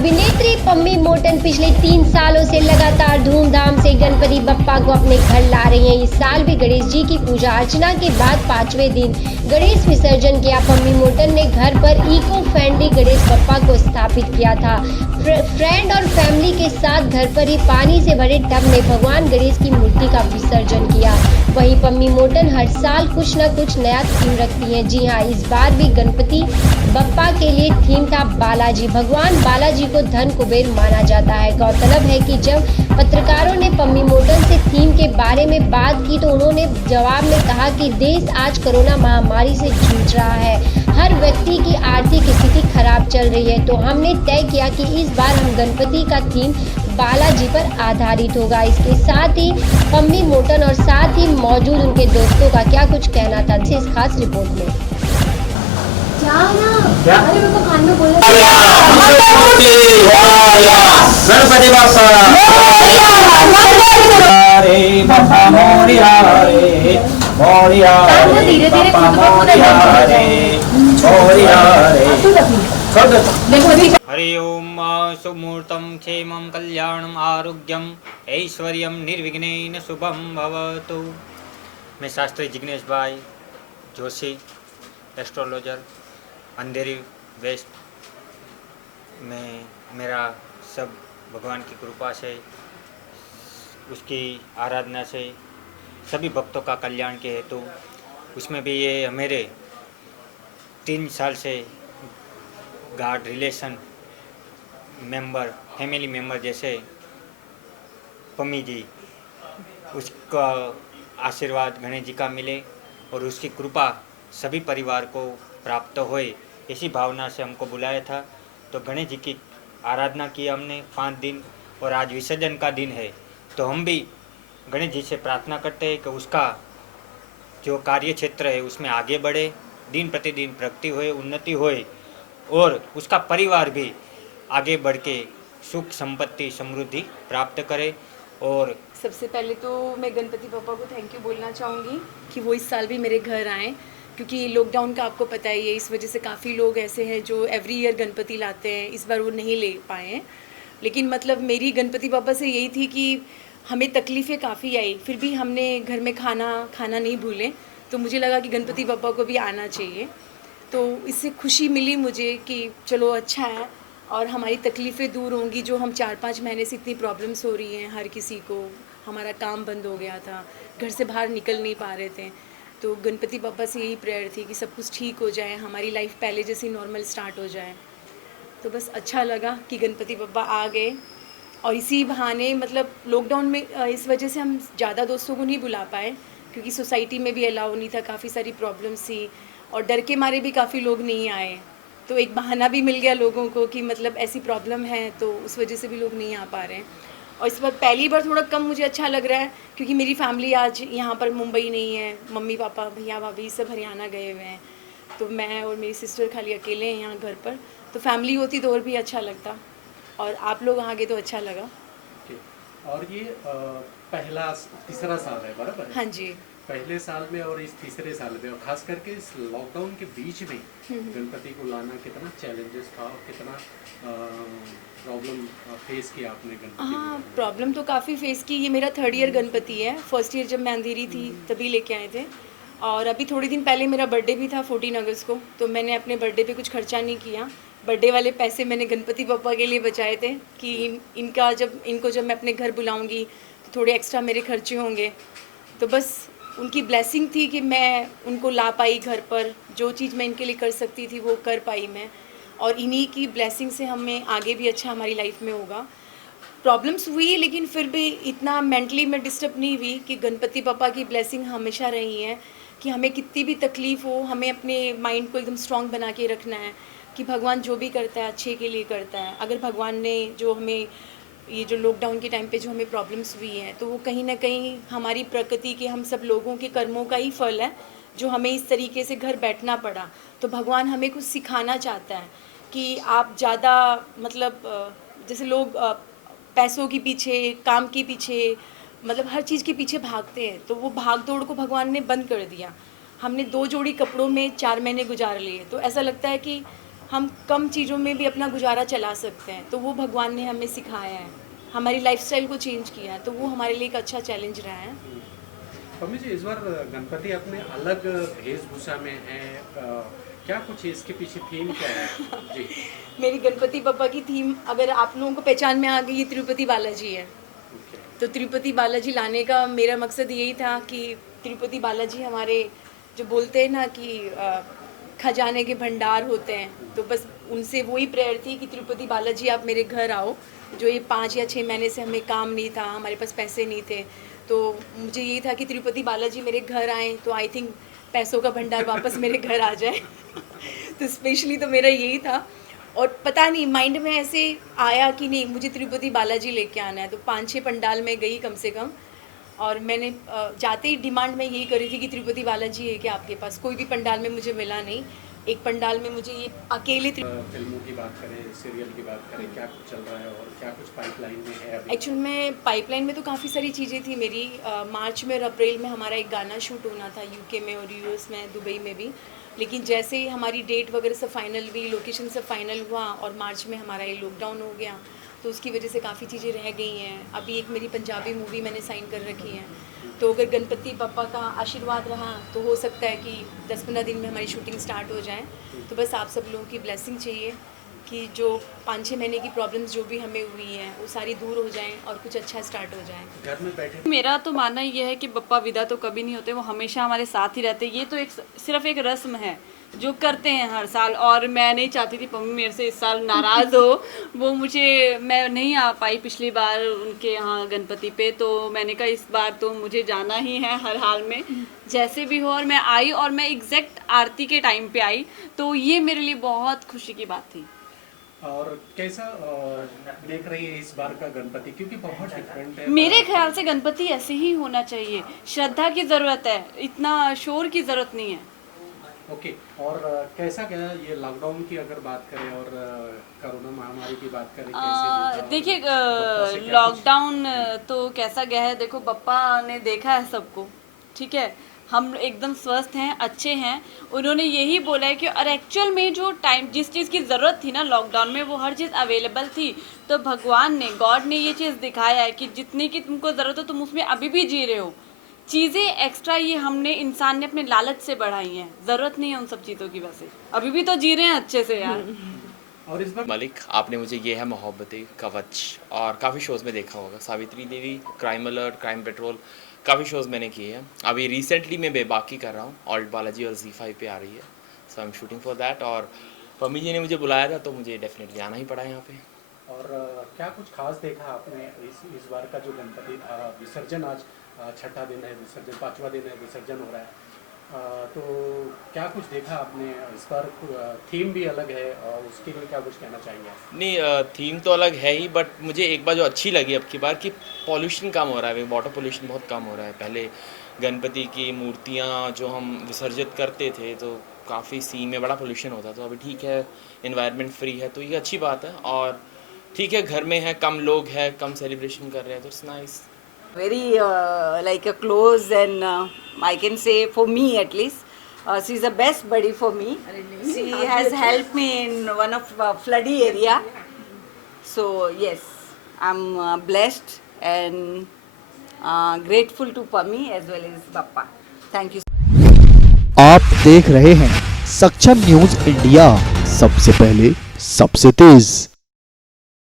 अभिनेत्री पम्मी मोटन पिछले 3 सालों से लगातार धूमधाम से गणपति बप्पा को अपने घर ला रही हैं। इस साल भी गणेश जी की पूजा अर्चना के बाद 5वें दिन गणेश विसर्जन किया। पम्मी मोटन ने घर पर इको फ्रेंडली गणेश बप्पा को स्थापित किया था। फ्रेंड और फैमिली के साथ घर पर ही पानी से भरे टब में भगवान गणेश की मूर्ति का विसर्जन किया। वहीं पम्मी मोटन हर साल कुछ न कुछ नया थीम रखती हैं। जी हाँ, इस बार भी गणपति बप्पा के लिए थीम था बालाजी। भगवान बालाजी को धन कुबेर माना जाता है। गौरतलब है कि जब पत्रकारों ने पम्मी मोटन से थीम के बारे में बात की तो उन्होंने जवाब में कहा कि देश आज कोरोना महामारी से जूझ रहा है, हर व्यक्ति की आर्थिक स्थिति खराब चल रही है, तो हमने तय किया कि इस बार हम गणपति का थीम बालाजी पर आधारित होगा। इसके साथ ही पम्मी मोटन और साथ ही मौजूद उनके दोस्तों का क्या कुछ कहना था इस खास रिपोर्ट में। क्या? अरे मेरे को खाने बोला गणपति बप्पा मोरिया रे मोरिया रे बप्पा मोरिया रे मोरिया रे। हरि ओम सुमुहूर्तं क्षेमं कल्याणं आरोग्यम ऐश्वर्यं निर्विघ्नेन शुभम भवतु। मैं शास्त्री जिग्नेश भाई जोशी, एस्ट्रोलॉजर, अंधेरी वेस्ट में मेरा सब भगवान की कृपा से, उसकी आराधना से सभी भक्तों का कल्याण के हेतु, उसमें भी ये मेरे 3 साल से guard relation member, family member जैसे पम्मी जी, उसका आशीर्वाद गणेश जी का मिले और उसकी कृपा सभी परिवार को प्राप्त होए, इसी भावना से हमको बुलाया था। तो गणेश जी की आराधना की हमने 5 दिन और आज विसर्जन का दिन है, तो हम भी गणेश जी से प्रार्थना करते हैं कि उसका जो कार्य क्षेत्र है उसमें आगे बढ़े, दिन प्रतिदिन प्रगति होए, उन्नति होए और उसका परिवार भी आगे बढ़ के सुख संपत्ति समृद्धि प्राप्त करे। और सबसे पहले तो मैं गणपति बप्पा को थैंक यू बोलना चाहूँगी कि वो इस साल भी मेरे घर आए, क्योंकि लॉकडाउन का आपको पता ही है, इस वजह से काफ़ी लोग ऐसे हैं जो एवरी ईयर गणपति लाते हैं, इस बार वो नहीं ले पाए हैं। लेकिन मतलब मेरी गणपति बप्पा से यही थी कि हमें तकलीफ़ें काफ़ी आई, फिर भी हमने घर में खाना नहीं भूले, तो मुझे लगा कि गणपति बप्पा को भी आना चाहिए। तो इससे खुशी मिली मुझे कि चलो अच्छा है और हमारी तकलीफ़ें दूर होंगी। जो हम 4-5 महीने से इतनी प्रॉब्लम्स हो रही हैं, हर किसी को, हमारा काम बंद हो गया था, घर से बाहर निकल नहीं पा रहे थे, तो गणपति बप्पा से यही प्रेयर थी कि सब कुछ ठीक हो जाए, हमारी लाइफ पहले जैसी नॉर्मल स्टार्ट हो जाए। तो बस अच्छा लगा कि गणपति बप्पा आ गए और इसी बहाने मतलब लॉकडाउन में इस वजह से हम ज़्यादा दोस्तों को नहीं बुला पाए, क्योंकि सोसाइटी में भी अलाउ नहीं था, काफ़ी सारी प्रॉब्लम्स थी और डर के मारे भी काफ़ी लोग नहीं आए। तो एक बहाना भी मिल गया लोगों को कि मतलब ऐसी प्रॉब्लम है, तो उस वजह से भी लोग नहीं आ पा रहे हैं। और इस बार पहली बार थोड़ा कम मुझे अच्छा लग रहा है, क्योंकि मेरी फैमिली आज यहाँ पर मुंबई नहीं है, मम्मी पापा भैया भाभी सब हरियाणा गए हुए हैं, तो मैं और मेरी सिस्टर खाली अकेले हैं यहाँ घर पर। तो फैमिली होती तो और भी अच्छा लगता, और आप लोग आ गए तो अच्छा लगा। और ये तीसरा साल है बराबर? हाँ जी। पहले साल में और इस तीसरे साल में, और खास करके इस लॉकडाउन के बीच में गणपति को लाना कितना चैलेंजेस था और कितना प्रॉब्लम फेस किया आपने गणपति? हाँ, प्रॉब्लम तो काफ़ी फेस की। ये मेरा 3rd ईयर गणपति है। फर्स्ट ईयर जब मैं अंधेरी थी तभी लेके आए थे, और अभी थोड़े दिन पहले मेरा बर्थडे भी था 14 अगस्त को, तो मैंने अपने बर्थडे पे कुछ खर्चा नहीं किया। बर्थडे वाले पैसे मैंने गणपति बप्पा के लिए बचाए थे कि इनको जब मैं अपने घर बुलाऊंगी तो थोड़े एक्स्ट्रा मेरे खर्चे होंगे। तो बस उनकी ब्लेसिंग थी कि मैं उनको ला पाई घर पर, जो चीज़ मैं इनके लिए कर सकती थी वो कर पाई मैं, और इन्हीं की ब्लेसिंग से हमें आगे भी अच्छा हमारी लाइफ में होगा। प्रॉब्लम्स हुई लेकिन फिर भी इतना मेंटली मैं डिस्टर्ब नहीं हुई, कि गणपति बप्पा की ब्लेसिंग हमेशा रही है कि हमें कितनी भी तकलीफ़ हो, हमें अपने माइंड को एकदम स्ट्रॉन्ग बना के रखना है कि भगवान जो भी करता है अच्छे के लिए करता है। अगर भगवान ने जो हमें ये जो लॉकडाउन के टाइम पे जो हमें प्रॉब्लम्स हुई हैं, तो वो कहीं ना कहीं हमारी प्रकृति के, हम सब लोगों के कर्मों का ही फल है, जो हमें इस तरीके से घर बैठना पड़ा। तो भगवान हमें कुछ सिखाना चाहता है कि आप ज़्यादा मतलब जैसे लोग पैसों के पीछे, काम के पीछे, मतलब हर चीज़ के पीछे भागते हैं, तो वो भाग दौड़ को भगवान ने बंद कर दिया। हमने 2 जोड़ी कपड़ों में 4 महीने गुजार लिए, तो ऐसा लगता है कि हम कम चीज़ों में भी अपना गुजारा चला सकते हैं। तो वो भगवान ने हमें सिखाया है, हमारी लाइफस्टाइल को चेंज किया है, तो वो हमारे लिए एक अच्छा चैलेंज रहा है। पम्मी जी, इस बार गणपति अपने अलग वेशभूषा में है, क्या कुछ इसके पीछे थीम क्या है? जी। मेरी गणपति बप्पा की थीम अगर आप लोगों को पहचान में आ गई, ये तिरुपति बालाजी है। तो तिरुपति बालाजी लाने का मेरा मकसद यही था कि तिरुपति बालाजी हमारे जो बोलते हैं ना कि खजाने के भंडार होते हैं, तो बस उनसे वही प्रेयर थी कि तिरुपति बालाजी आप मेरे घर आओ। जो ये 5 या 6 महीने से हमें काम नहीं था, हमारे पास पैसे नहीं थे, तो मुझे यही था कि तिरुपति बालाजी मेरे घर आएँ तो आई थिंक पैसों का भंडार वापस मेरे घर आ जाए। तो स्पेशली तो मेरा यही था, और पता नहीं माइंड में ऐसे आया कि नहीं मुझे तिरुपति बालाजी लेके आना है। तो 5-6 पंडाल में गई कम से कम, और मैंने जाते ही डिमांड में यही करी थी कि तिरुपति बालाजी है कि आपके पास। कोई भी पंडाल में मुझे मिला नहीं। एक पंडाल में मुझे ये अकेले फिल्मों की बात करें, सीरियल की बात करें, क्या कुछ चल रहा है और क्या कुछ पाइपलाइन में है अभी? एक्चुअल में पाइपलाइन में तो काफ़ी सारी चीज़ें थी मेरी। मार्च में और अप्रैल में हमारा एक गाना शूट होना था यूके में और यूएस में, दुबई में भी। लेकिन जैसे ही हमारी डेट वगैरह सब फाइनल हुई, लोकेशन सब फाइनल हुआ, और मार्च में हमारा ये लॉकडाउन हो गया, तो उसकी वजह से काफ़ी चीज़ें रह गई हैं। अभी एक मेरी पंजाबी मूवी मैंने साइन कर रखी है, तो अगर गणपति बप्पा का आशीर्वाद रहा तो हो सकता है कि 10-15 दिन में हमारी शूटिंग स्टार्ट हो जाए। तो बस आप सब लोगों की ब्लेसिंग चाहिए कि जो 5-6 महीने की प्रॉब्लम्स जो भी हमें हुई हैं वो सारी दूर हो जाएं और कुछ अच्छा स्टार्ट हो जाए। घर में बैठे मेरा तो मानना ये है कि बप्पा विदा तो कभी नहीं होते, वो हमेशा हमारे साथ ही रहते। ये तो एक सिर्फ एक रस्म है जो करते हैं हर साल, और मैं नहीं चाहती थी पम्मी मेरे से इस साल नाराज़ हो। मैं नहीं आ पाई पिछली बार उनके यहाँ गणपति पे, तो मैंने कहा इस बार तो मुझे जाना ही है हर हाल में जैसे भी हो। और मैं आई, और मैं एग्जैक्ट आरती के टाइम पे आई, तो ये मेरे लिए बहुत खुशी की बात थी। और कैसा देख रही है इस बार का गणपति, क्योंकि बहुत डिफरेंट है? मेरे ख्याल से गणपति ऐसे ही होना चाहिए। श्रद्धा की ज़रूरत है, इतना शोर की ज़रूरत नहीं है। ओके। और कैसा क्या ये लॉकडाउन की अगर बात करें और कोरोना महामारी की बात करें, कैसे देखिए बप्पा से क्या लॉकडाउन तो कैसा गया है, देखो बप्पा ने देखा है सबको, ठीक है, हम एकदम स्वस्थ हैं, अच्छे हैं। उन्होंने यही बोला है कि और एक्चुअल में जो टाइम जिस चीज़ की ज़रूरत थी ना लॉकडाउन में, वो हर चीज़ अवेलेबल थी। तो भगवान ने, गॉड ने ये चीज़ दिखाया है कि जितनी की तुमको ज़रूरत हो तुम उसमें अभी भी जी रहे हो। चीज़ें एक्स्ट्रा ये हमने इंसान ने अपने लालच से बढ़ाई हैं, ज़रूरत नहीं है उन सब चीज़ों की, वैसे अभी भी तो जी रहे हैं अच्छे से यार। और इस बार मलिक, आपने मुझे ये है मोहब्बतें, कवच और काफ़ी शोज़ में देखा होगा, Savitri Devi, crime alert, crime petrol, काफ़ी शोज़ मैंने किए हैं। अभी रिसेंटली मैं बेबाकी कर रहा हूँ, ऑल्ट बालाजी और Z5 पे आ रही है, so I am shooting for that. और पम्मी जी ने मुझे बुलाया था तो मुझे डेफिनेटली आना ही पड़ा यहाँ पे। और क्या कुछ खास देखा आपने इस बार का जो गणपति था विसर्जन? आज 6ठा दिन है विसर्जन, 5वां दिन है विसर्जन हो रहा है, तो क्या कुछ देखा आपने इस बार? थीम भी अलग है और उसके लिए क्या कुछ कहना चाहेंगे? नहीं, थीम तो अलग है ही, बट मुझे एक बार जो अच्छी लगी अब की बार कि पॉल्यूशन कम हो रहा है, वाटर पॉल्यूशन बहुत कम हो रहा है। पहले गणपति की मूर्तियाँ जो हम विसर्जित करते थे तो काफ़ी सी में बड़ा पोल्यूशन होता, तो अभी ठीक है, एनवायरनमेंट फ्री है, तो ये अच्छी बात है। और ठीक है, घर में है, कम लोग हैं, कम सेलिब्रेशन कर रहे हैं, तो it's nice. Very like a close, and I can say for me at least, she's the best buddy for me. She has helped me in one of floody area. So yes, I'm blessed and grateful to Pami as well as Bappa. Thank you. आप देख रहे हैं सक्षम news India, सबसे पहले सबसे तेज।